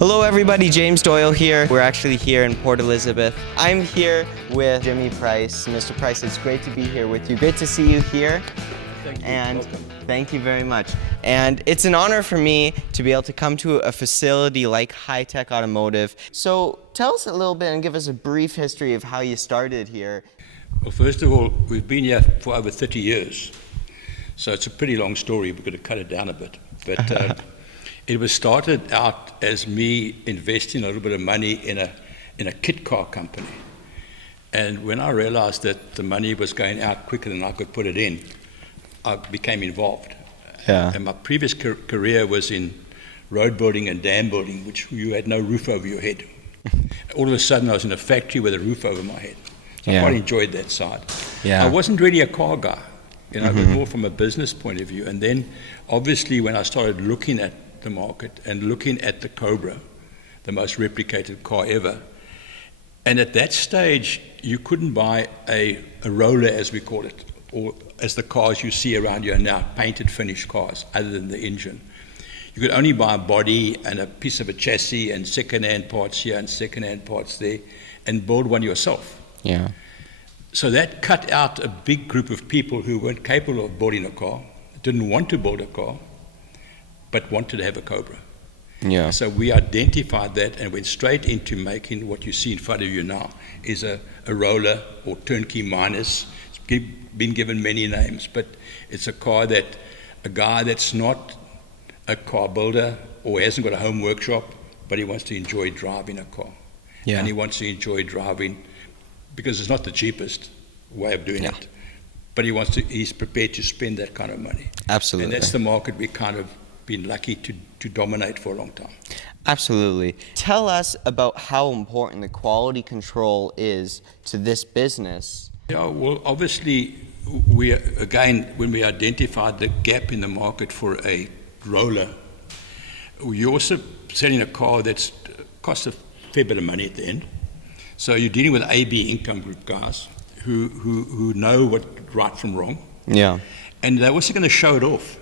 Hello everybody, James Doyle here. We're actually here in Port Elizabeth. I'm here with Jimmy Price. Mr. Price, it's great to be here with you. Great to see you here. Thank you. And Welcome. thank you very much. And it's an honor for me to be able to come to a facility like High Tech Automotive. So tell us a little bit and give us a brief history of how you started here. Well, first of all, we've been here for over 30 years. So it's a pretty long story. We're going to cut it down a bit. But it was started out as me investing a little bit of money in a kit car company. And when I realized that the money was going out quicker than I could put it in, I became involved. Yeah. And my previous career was in road building and dam building, which you had no roof over your head. All of a sudden, I was in a factory with a roof over my head. So I quite enjoyed that side. Yeah. I wasn't really a car guy, but more from a business point of view. And then, obviously, when I started looking at the market and looking at the Cobra, the most replicated car ever, and at that stage, you couldn't buy a roller, as we call it, or as the cars you see around you now, painted, finished cars, other than the engine. You could only buy a body and a piece of a chassis and second-hand parts here and second-hand parts there and build one yourself. Yeah. So that cut out a big group of people who weren't capable of building a car, didn't want to build a car, but wanted to have a Cobra. Yeah. So we identified that and went straight into making what you see in front of you now is a roller or turnkey minus. It's been given many names, but it's a car that a guy that's not a car builder or hasn't got a home workshop, but he wants to enjoy driving a car. Yeah. And he wants to enjoy driving because it's not the cheapest way of doing it, but he's prepared to spend that kind of money. Absolutely. And that's the market we kind of been lucky to dominate for a long time. Absolutely. Tell us about how important the quality control is to this business. Yeah, well, obviously, when we identified the gap in the market for a roller, you're also selling a car that's costs a fair bit of money at the end. So you're dealing with AB income group guys who know what right from wrong. Yeah. And they're also going to show it off.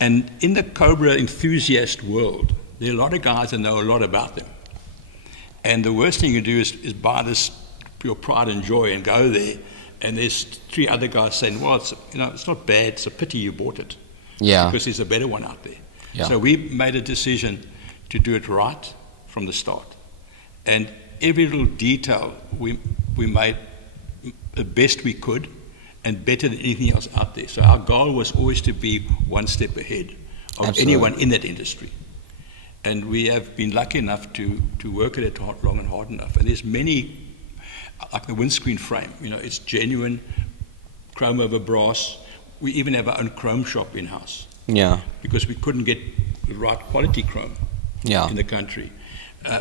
And in the Cobra enthusiast world, there are a lot of guys that know a lot about them. And the worst thing you do is buy this pure pride and joy and go there, and there's three other guys saying, well, it's not bad, it's a pity you bought it. Yeah. Because there's a better one out there. Yeah. So we made a decision to do it right from the start. And every little detail we made the best we could and better than anything else out there. So our goal was always to be one step ahead of anyone in that industry. And we have been lucky enough to work at it long and hard enough. And there's many, like the windscreen frame, it's genuine, chrome over brass. We even have our own chrome shop in-house. Yeah. Because we couldn't get the right quality chrome in the country.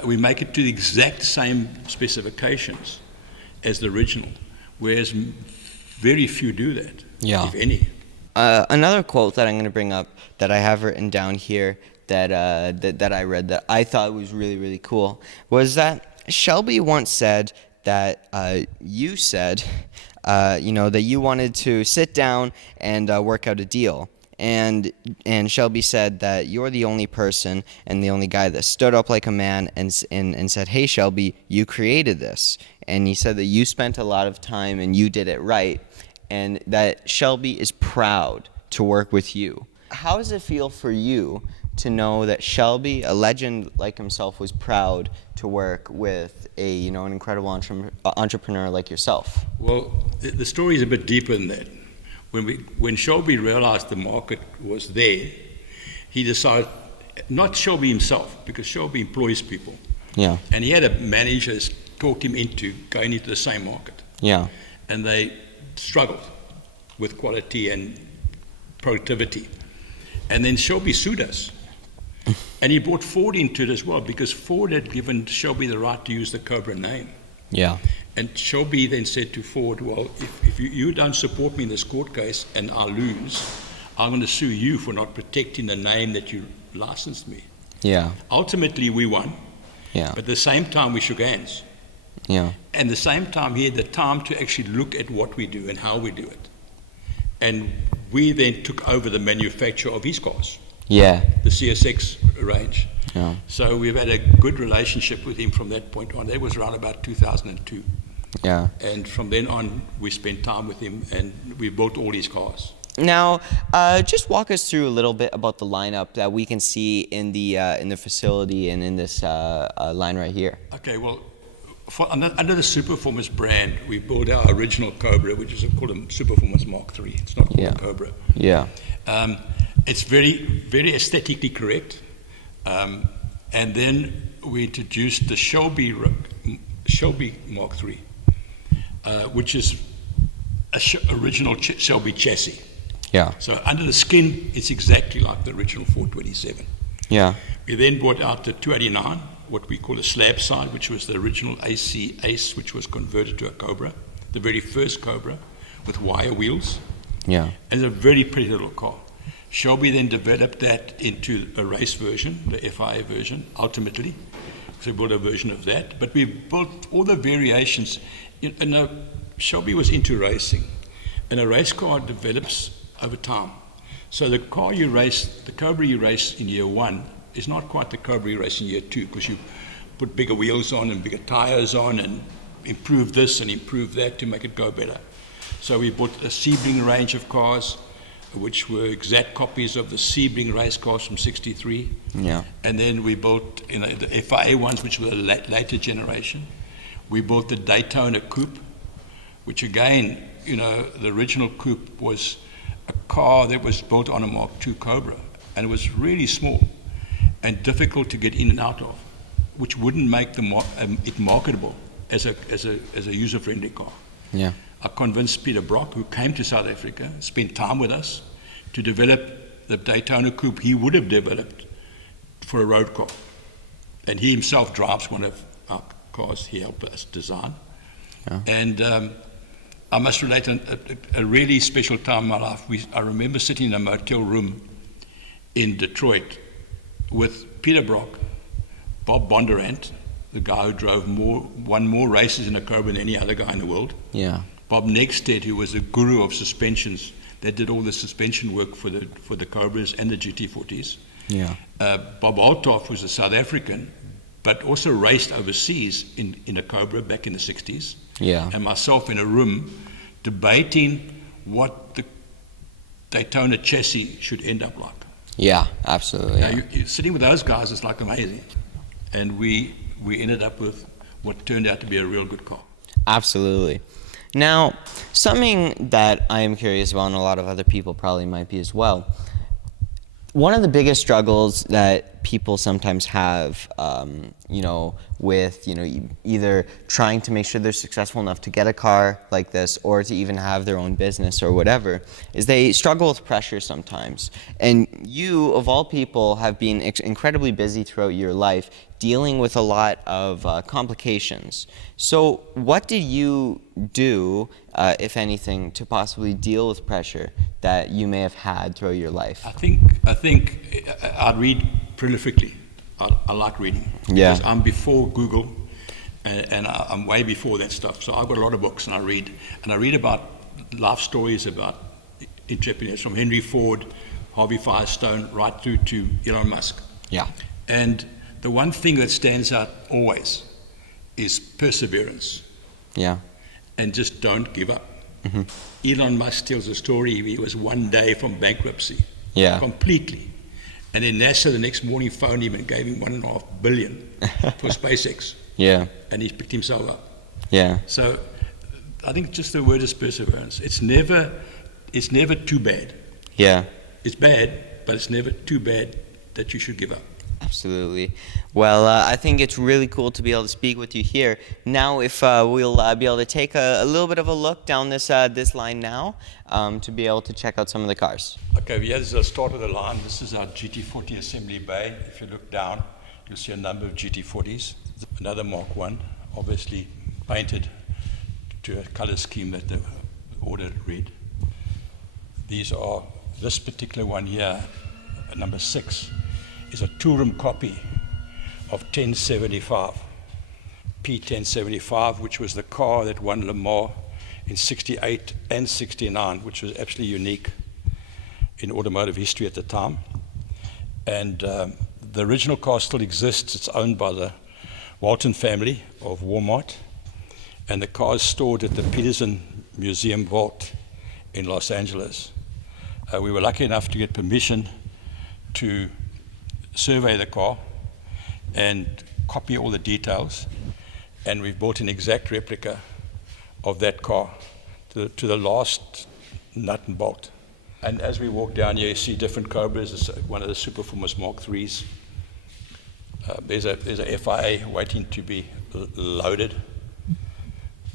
We make it to the exact same specifications as the original, whereas very few do that, if any. Another quote that I'm going to bring up that I have written down here that I read that I thought was really, really cool was that Shelby once said that you said, that you wanted to sit down and work out a deal. And Shelby said that you're the only person and the only guy that stood up like a man and said, hey, Shelby, you created this. And he said that you spent a lot of time and you did it right, and that Shelby is proud to work with you. How does it feel for you to know that Shelby, a legend like himself, was proud to work with an incredible entrepreneur like yourself? Well, the story is a bit deeper than that. When Shelby realized the market was there, he decided, not Shelby himself, because Shelby employs people. Yeah. And he had a manager that talked him into going into the same market. Yeah. And they struggled with quality and productivity. And then Shelby sued us. And he brought Ford into it as well, because Ford had given Shelby the right to use the Cobra name. Yeah. And Shelby then said to Ford, well, if you don't support me in this court case and I lose, I'm going to sue you for not protecting the name that you licensed me. Yeah. Ultimately, we won. Yeah. But at the same time, we shook hands. Yeah. And at the same time, he had the time to actually look at what we do and how we do it. And we then took over the manufacture of his cars. Yeah. The CSX range. Yeah. So we've had a good relationship with him from that point on. That was around about 2002. Yeah. And from then on, we spent time with him, and we built all his cars. Now, just walk us through a little bit about the lineup that we can see in the facility and in this line right here. Okay, well, under the Superformance brand, we built our original Cobra, which is called a Superformance Mark III. It's not called a Cobra. Yeah. It's very, very aesthetically correct. And then we introduced the Shelby Mark III, which is original Shelby chassis. Yeah. So under the skin, it's exactly like the original 427. Yeah. We then brought out the 289, what we call a slab side, which was the original AC Ace, which was converted to a Cobra, the very first Cobra, with wire wheels. Yeah. And a very pretty little car. Shelby then developed that into a race version, the FIA version, ultimately. So we built a version of that. But we built all the variations. Shelby was into racing. And a race car develops over time. So the car you race, the Cobra you race in year one, is not quite the Cobra you race in year two, because you put bigger wheels on and bigger tires on and improve this and improve that to make it go better. So we bought a Sebring range of cars, which were exact copies of the Sebring race cars from '63. Yeah. And then we built the FIA ones, which were the later generation. We built the Daytona Coupe, which again, the original Coupe was a car that was built on a Mark II Cobra, and it was really small and difficult to get in and out of, which wouldn't make it marketable as a user-friendly car. Yeah. I convinced Peter Brock, who came to South Africa, spent time with us, to develop the Daytona Coupe he would have developed for a road car. And he himself drives one of our cars he helped us design. Yeah. And I must relate a really special time in my life. I remember sitting in a motel room in Detroit with Peter Brock, Bob Bondurant, the guy who won more races in a Cobra than any other guy in the world. Yeah. Bob Negstead, who was a guru of suspensions, that did all the suspension work for the Cobras and the GT40s. Yeah. Bob Althoff was a South African, but also raced overseas in a Cobra back in the 60s. Yeah. And myself in a room debating what the Daytona chassis should end up like. Yeah, absolutely. Now, Yeah. you're sitting with those guys, it's like amazing. And we ended up with what turned out to be a real good car. Absolutely. Now, something that I am curious about, and a lot of other people probably might be as well, one of the biggest struggles that people sometimes have, with, either trying to make sure they're successful enough to get a car like this or to even have their own business or whatever, is they struggle with pressure sometimes. And you, of all people, have been incredibly busy throughout your life dealing with a lot of complications. So what did you do, if anything, to possibly deal with pressure that you may have had throughout your life? I think I read prolifically. I like reading. Yeah. Because I'm before Google, and I'm way before that stuff. So I've got a lot of books, and I read. And I read about life stories about entrepreneurs, from Henry Ford, Harvey Firestone, right through to Elon Musk. Yeah. And the one thing that stands out always is perseverance. Yeah. And just don't give up. Mm-hmm. Elon Musk tells a story. He was one day from bankruptcy. Yeah. Completely. And then NASA the next morning phoned him and gave him $1.5 billion for SpaceX. Yeah. And he picked himself up. Yeah. So I think just the word is perseverance. It's never too bad. Yeah. It's bad, but it's never too bad that you should give up. Absolutely. Well, I think it's really cool to be able to speak with you here. Now, if we'll be able to take a little bit of a look down this line now, to be able to check out some of the cars. Okay, here's the start of the line. This is our GT40 assembly bay. If you look down, you'll see a number of GT40s. Another Mark I, obviously painted to a color scheme that the order read. This particular one here, number 6, is a two-room copy of 1075, P1075, which was the car that won Le Mans in 68 and 69, which was absolutely unique in automotive history at the time. And The original car still exists. It's owned by the Walton family of Walmart, and the car is stored at the Peterson Museum Vault in Los Angeles. We were lucky enough to get permission to survey the car and copy all the details, and we've bought an exact replica of that car to the last nut and bolt. And as we walk down here, you see different Cobras. It's one of the Superformance Mark IIIs. There's a FIA waiting to be loaded.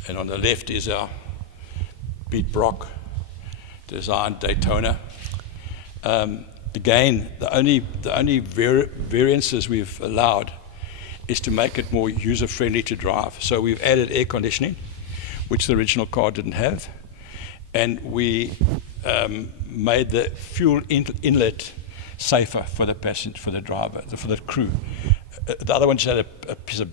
And on the left is our Pete Brock designed Daytona. Again, the only variances we've allowed is to make it more user-friendly to drive. So we've added air conditioning, which the original car didn't have, and we made the fuel inlet safer for the passenger, for the driver, for the crew. The other one just had a piece of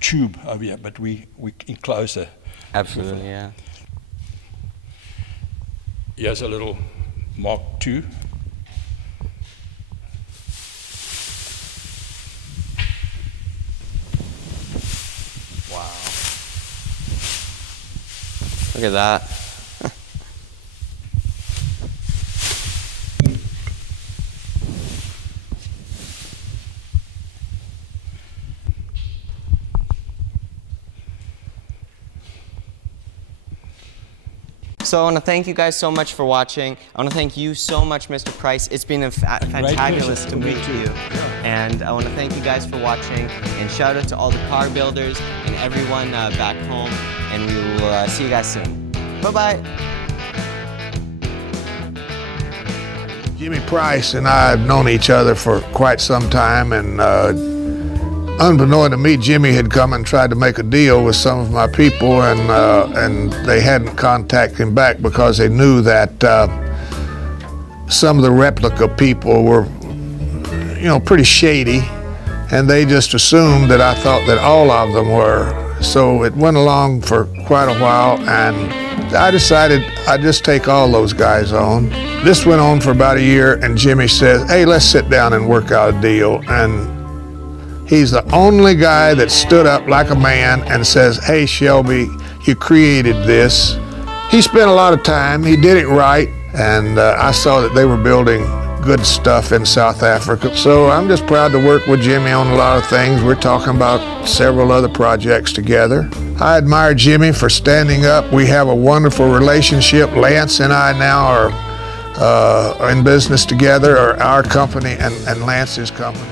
tube over here, but we enclosed it. Absolutely, yeah. Here's a little Mark II. Wow. Look at that. So I want to thank you guys so much for watching. I want to thank you so much, Mr. Price. It's been fantabulous to meet you. And I want to thank you guys for watching. And shout out to all the car builders and everyone back home. And we will see you guys soon. Bye-bye. Jimmy Price and I have known each other for quite some time, and unbeknown to me, Jimmy had come and tried to make a deal with some of my people, and they hadn't contacted him back because they knew that some of the replica people were, pretty shady, and they just assumed that I thought that all of them were. So it went along for quite a while, and I decided I'd just take all those guys on. This went on for about a year, and Jimmy says, "Hey, let's sit down and work out a deal." And he's the only guy that stood up like a man and says, "Hey, Shelby, you created this." He spent a lot of time, he did it right, and I saw that they were building good stuff in South Africa. So I'm just proud to work with Jimmy on a lot of things. We're talking about several other projects together. I admire Jimmy for standing up. We have a wonderful relationship. Lance and I now are in business together, or our company and Lance's company.